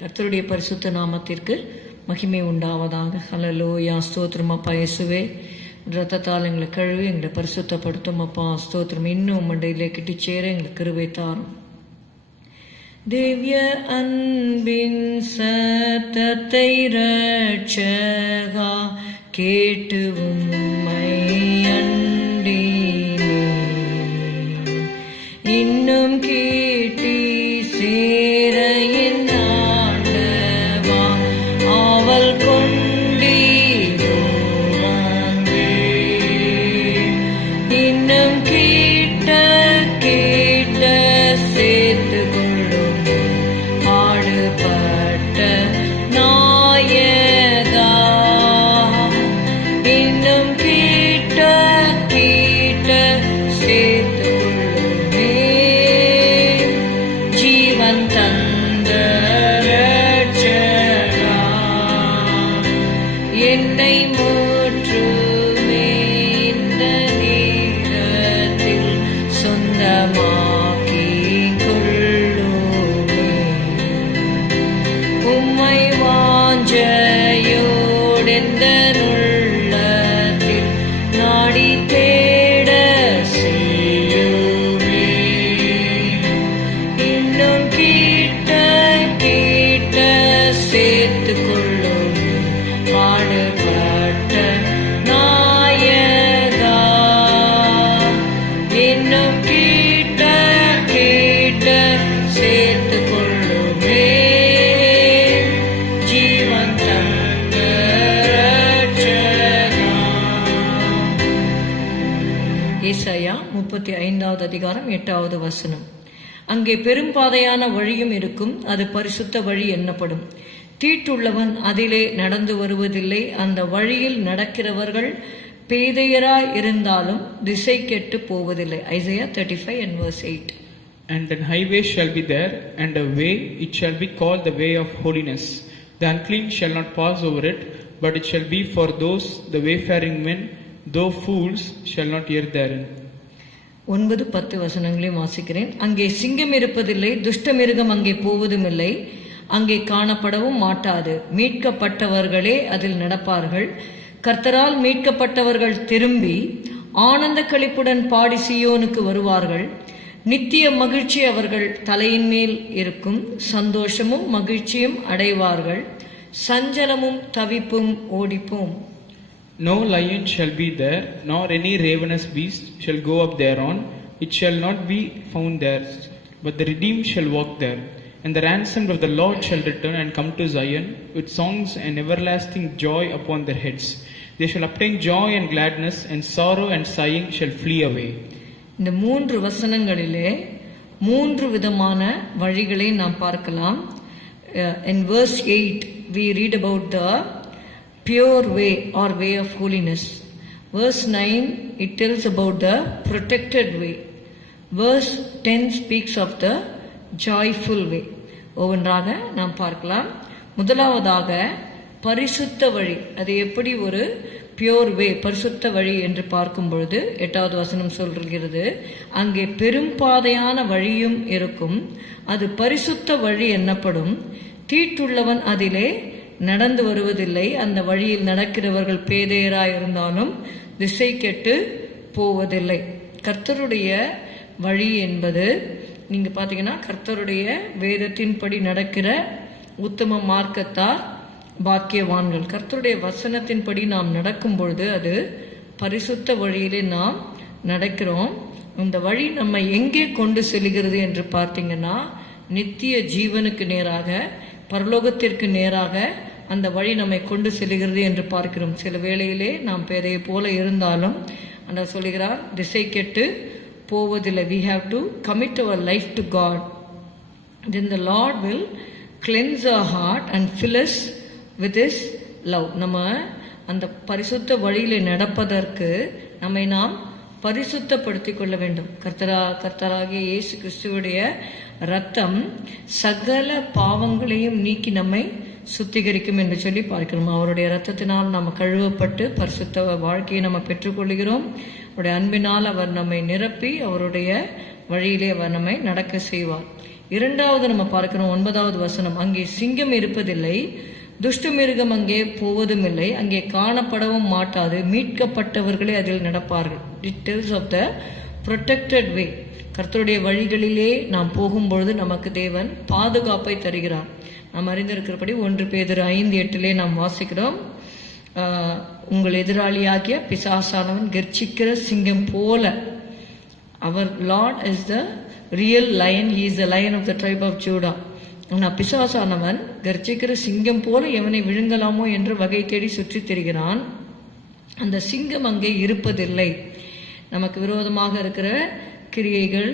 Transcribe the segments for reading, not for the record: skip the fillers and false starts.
கர்த்தருடைய பரிசுத்த நாமத்திற்கு மகிமை உண்டாவதாக. ஹல்லேலூயா. ஸ்தோத்திரம் அப்பா இயேசுவே. ரத்தத்தால் எங்களை கழுவி எங்களை பரிசுத்தப்படுத்தும் அப்பா. ஸ்தோத்திரம். இன்னும் மண்டையிலே கிட்டி சேர எங்களுக்கு கிருபை தாரும். திவ்ய அன்பின் சத்தத்தை ரட்சகா கேட்டு உம்மை அண்டினே, இன்னும் கேட்டி சேர என் ஆண்டவா ஆவல் கொண்டீரோ வாங்கே. இன்னும் கேட்ட கேட்ட சேர்த்து கொள்ளும் பாடுபட்ட நாயகா. இன்னும் கேட்ட கேட்ட சேர்த்து கொள்ளுமே ஜீவன் தந்த ரட்சகா. என்னை முற்றுமே இந்த நேரத்தில் சொந்தமாக்கி கொள்ளுமே. உம்மை வாஞ்சையோடெந்த உள்ளத்தில் நாடி தேட செய்யுமே. இன்னும் கேட்ட கேட்ட சேர்த்து கொள்ளும் பாடுபட்ட நாயகா. இன்னும் கேட்ட கேட்ட சேர்த்து கொள்ளுமே ஜீவன் தந்த ரட்சகா. ஏசாயா 35வது அதிகாரம் 8வது வசனம். அங்கே பெரும்பாதையான வழியும் இருக்கும், அது பரிசுத்த வழி என்னப்படும். தீட்டுள்ளவன் அதிலே நடந்து வருவதில்லை, அந்த வழியில் நடக்கிறவர்கள் பேதையராய் இருந்தாலும் திசை கெட்டு போவதில்லை. Isaiah 35 and verse 8. And an highway shall be there, and a way, it shall be called the way of holiness. The unclean shall not pass over it, but it shall be for those, the wayfaring men, though fools shall not err therein. 9-10 வசனங்களையும் வாசிக்கிறேன். அங்கே சிங்கம் இருப்பதில்லை, துஷ்ட மிருகம் அங்கே போவதும் இல்லை, அங்கே காணப்படவும் மாட்டாது. மீட்கப்பட்டவர்களே அதில் நடப்பார்கள். கர்த்தரால் மீட்கப்பட்டவர்கள் திரும்பி ஆனந்த களிப்புடன் பாடி சீயோனுக்கு வருவார்கள். நித்திய மகிழ்ச்சி அவர்கள் தலையின் மேல் இருக்கும், சந்தோஷமும் மகிழ்ச்சியும் அடைவார்கள், சஞ்சலமும் தவிப்பும் ஓடிப்போம். No lion shall be there, nor any ravenous beast shall go up thereon. It shall not be found there, but the redeemed shall walk there. And the ransomed of the Lord shall return and come to Zion with songs and everlasting joy upon their heads. They shall obtain joy and gladness, and sorrow and sighing shall flee away. இந்த 3 வசனங்களிலே 3 விதமான வழிகளை நாம் பார்க்கலாம். In verse 8 we read about the pure way or way of holiness. Verse 9 it tells about the protected way. Verse 10 speaks of the joyful way. ஒவ்வொன்றாக நாம் பார்க்கலாம். முதலாவதாக பரிசுத்த வழி. அது எப்படி ஒரு பியோர் வே, பரிசுத்த வழி என்று பார்க்கும் பொழுது 8வது வசனம் சொல்கிறது, அங்கே பெரும்பாதையான வழியும் இருக்கும், அது பரிசுத்த வழி என்னப்படும். தீட்டுள்ளவன் அதிலே நடந்து வருவதில்லை, அந்த வழியில் நடக்கிறவர்கள் பேதையராய் இருந்தாலும் திசை கெட்டு போவதில்லை. கர்த்தருடைய வழி என்பது நீங்க பாத்தீங்கன்னா கர்த்தருடைய வேதத்தின்படி நடக்கிற உத்தம மார்க்கத்தார் பாக்கியவான்கள். கர்த்தருடைய வசனத்தின்படி நாம் நடக்கும் பொழுது அது பரிசுத்த வழியிலே நாம் நடக்கிறோம். இந்த வழி நம்ம எங்கே கொண்டு செல்கிறது என்று பார்த்தீங்கன்னா நித்திய ஜீவனுக்கு நேராக, பரலோகத்திற்கு நேராக அந்த வழி நம்மை கொண்டு செல்கிறது என்று பார்க்கிறோம். சில வேளையிலே நாம் பேதையை போல இருந்தாலும் அந்த சொல்கிறார் திசை கெட்டு போவதில்லை. We have to commit our life to God. Then the Lord will cleanse our heart and fill us with His love. நம்ம அந்த பரிசுத்த வழியிலே நடப்பதற்கு நம்மை நாம் பரிசுத்தப்படுத்திக் கொள்ள வேண்டும். கர்த்தராகிய இயேசு கிறிஸ்துவுடைய ரத்தம் சகல பாவங்களையும் நீக்கி நம்மை சுத்திகரிக்கும் என்று சொல்லி பார்க்கிறோம். அவருடைய ரத்தத்தினால் நம்ம கழுவப்பட்டு பரிசுத்த வாழ்க்கையை நம்ம பெற்றுக்கொள்கிறோம். அவருடைய அன்பினால் அவர் நம்மை நிரப்பி அவருடைய வழியிலே அவர் நம்மை நடக்க செய்வார். இரண்டாவது நம்ம பார்க்கிறோம் 9வது வசனம், அங்கே சிங்கம் இருப்பதில்லை, துஷ்ட மிருகம் அங்கே போவதும் இல்லை, அங்கே காணப்படவும் மாட்டாது, மீட்கப்பட்டவர்களே அதில் நடப்பார்கள். It tells of the protected way. கர்த்தருடைய வழிகளிலே நாம் போகும்பொழுது நமக்கு தேவன் பாதுகாப்பை தருகிறார். நாம் அறிந்திருக்கிறபடி 1 பேதுரு 5:8 நாம் வாசிக்கிறோம், உங்கள் எதிராளியாகிய பிசாசானவன் கர்ச்சிக்கிற சிங்கம் போல. அவர் lord is the real lion, he is the lion of the tribe of Judah. ஆனால் பிசாசானவன் கர்ச்சிக்கிற சிங்கம் போல எவனை விழுங்கலாமோ என்று வகை தேடி சுற்றி திரிகிறான். அந்த சிங்கம் அங்கே இருப்பதில்லை. நமக்கு விரோதமாக இருக்கிற கிரியைகள்,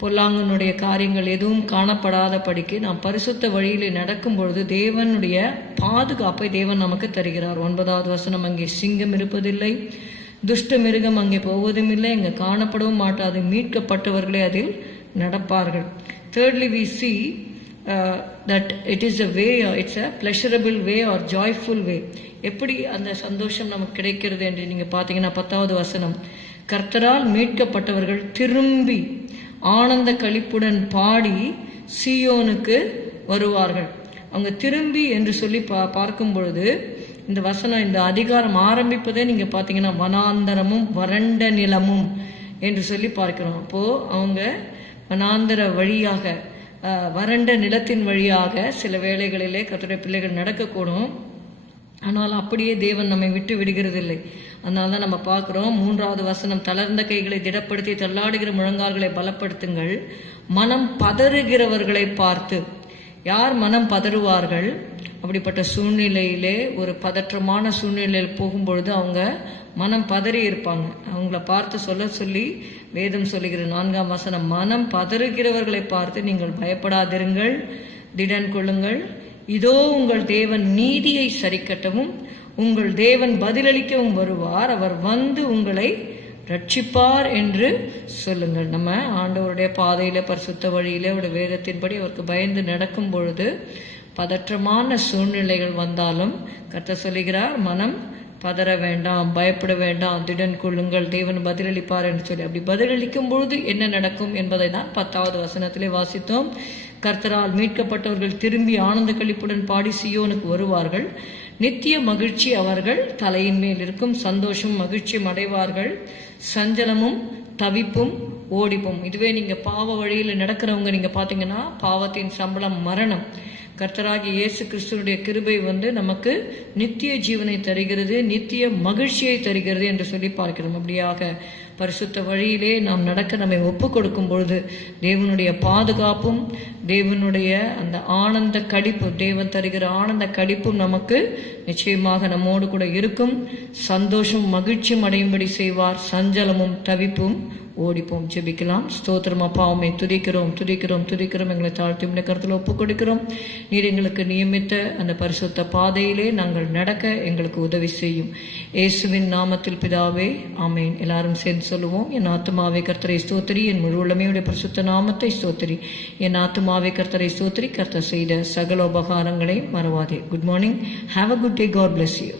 பொல்லாங்கனுடைய காரியங்கள் எதுவும் காணப்படாத படிக்கு நாம் பரிசுத்த வழியில் நடக்கும் பொழுது தேவனுடைய பாதுகாப்பை தேவன் நமக்கு தருகிறார். 9வது வசனம், அங்கே சிங்கம் இருப்பதில்லை, துஷ்ட மிருகம் அங்கே போவதும் இல்லை, அங்கே காணப்படவும் மாட்டாது, மீட்கப்பட்டவர்களே அதில் நடப்பார்கள். Thirdly, we see that it is a way, it's a pleasurable way or joyful way. எப்படி அந்த சந்தோஷம் நமக்கு கிடைக்கிறது என்று நீங்க பார்த்தீங்கன்னா 10வது வசனம், கர்த்தரால் மீட்கப்பட்டவர்கள் திரும்பி ஆனந்த களிப்புடன் பாடி சீயோனுக்கு வருவார்கள். அவங்க திரும்பி என்று சொல்லி பார்க்கும் பொழுது இந்த வசனம், இந்த அதிகாரம் ஆரம்பிப்பதே நீங்க பார்த்தீங்கன்னா வனாந்தரமும் வறண்ட நிலமும் என்று சொல்லி பார்க்கிறோம். அப்போ அவங்க வனாந்தர வழியாக, வறண்ட நிலத்தின் வழியாக சில வேளைகளிலே கர்த்தருடைய பிள்ளைகள் நடக்கக்கூடும். ஆனால் அப்படியே தேவன் நம்மை விட்டு விடுகிறதில்லை. அதனால தான் நம்ம பார்க்குறோம் 3வது வசனம், தளர்ந்த கைகளை திடப்படுத்தி தள்ளாடுகிற முழங்கால்களை பலப்படுத்துங்கள், மனம் பதறுகிறவர்களை பார்த்து. யார் மனம் பதறுவார்கள்? அப்படிப்பட்ட சூழ்நிலையிலே, ஒரு பதற்றமான சூழ்நிலையில் போகும்பொழுது அவங்க மனம் பதறி இருப்பாங்க. அவங்கள பார்த்து சொல்லி வேதம் சொல்லுகிற 4ஆம் வசனம், மனம் பதறுகிறவர்களை பார்த்து நீங்கள் பயப்படாதிருங்கள், திடன் கொள்ளுங்கள், இதோ உங்கள் தேவன் நீதியை சரிக்கட்டவும் உங்கள் தேவன் பதிலளிக்கவும் வருவார், அவர் வந்து உங்களை ரட்சிப்பார் என்று சொல்லுங்கள். நம்ம ஆண்டவருடைய பாதையில, பரிசுத்த வழியில, அவருடைய வேதத்தின்படி அவருக்கு பயந்து நடக்கும் பொழுது பதற்றமான சூழ்நிலைகள் வந்தாலும் கர்த்தர் சொல்லுகிறார், மனம் பதற வேண்டாம், பயப்பட வேண்டாம், திடன் கொள்ளுங்கள், தேவன் பதிலளிப்பார் என்று சொல்லி. அப்படி பதிலளிக்கும் பொழுது என்ன நடக்கும் என்பதை தான் 10வது வசனத்திலே வாசித்தோம். கர்த்தரால் மீட்கப்பட்டவர்கள் திரும்பி ஆனந்த களிப்புடன் பாடி சீயோனுக்கு வருவார்கள், நித்திய மகிழ்ச்சி அவர்கள் தலையின் மேல் இருக்கும், சந்தோஷம் மகிழ்ச்சியும் அடைவார்கள், சஞ்சலமும் தவிப்பும் ஓடிப்பும். இதுவே நீங்க பாவ வழியில் நடக்கிறவங்க நீங்க பாத்தீங்கன்னா, பாவத்தின் சம்பளம் மரணம். கர்த்தராகிய இயேசு கிறிஸ்துவனுடைய கிருபை நமக்கு நித்திய ஜீவனை தருகிறது, நித்திய மகிழ்ச்சியை தருகிறது என்று சொல்லி பார்க்கிறோம். அப்படியாக பரிசுத்த வழியிலே நாம் நடக்க நம்மை ஒப்பு கொடுக்கும் பொழுது தேவனுடைய பாதுகாப்பும், தேவனுடைய அந்த ஆனந்த கடிப்பு, தேவன் தருகிற ஆனந்த கடிப்பும் நமக்கு நிச்சயமாக நம்மோடு கூட இருக்கும். சந்தோஷம் மகிழ்ச்சியும் அடையும்படி செய்வார், சஞ்சலமும் தவிப்பும் ஓடிப்போம். ஜெபிக்கலாம். ஸ்தோத்திரம் அப்பா, உம்மை துதிக்கிறோம் துதிக்கிறோம் துதிக்கிறோம். எங்களை தாழ்த்தி உம்முடைய கருத்தில் ஒப்பு கொடுக்கிறோம். நீர் எங்களுக்கு நியமித்த அந்த பரிசுத்த பாதையிலே நாங்கள் நடக்க எங்களுக்கு உதவி செய்யும். இயேசுவின் நாமத்தில் பிதாவே, ஆமேன். எல்லாரும் சேர்ந்து சொல்லுவோம். என் ஆத்துமாவே கர்த்தரை ஸ்தோத்திரி, என் முழு உள்ளமையுடைய பரிசுத்த நாமத்தை ஸ்தோத்திரி. என் ஆத்துமாவே கர்த்தரை ஸ்தோத்திரி, கர்த்தர் செய்த சகல உபகாரங்களை மறவாதே. Good morning. Have a good day. God bless you.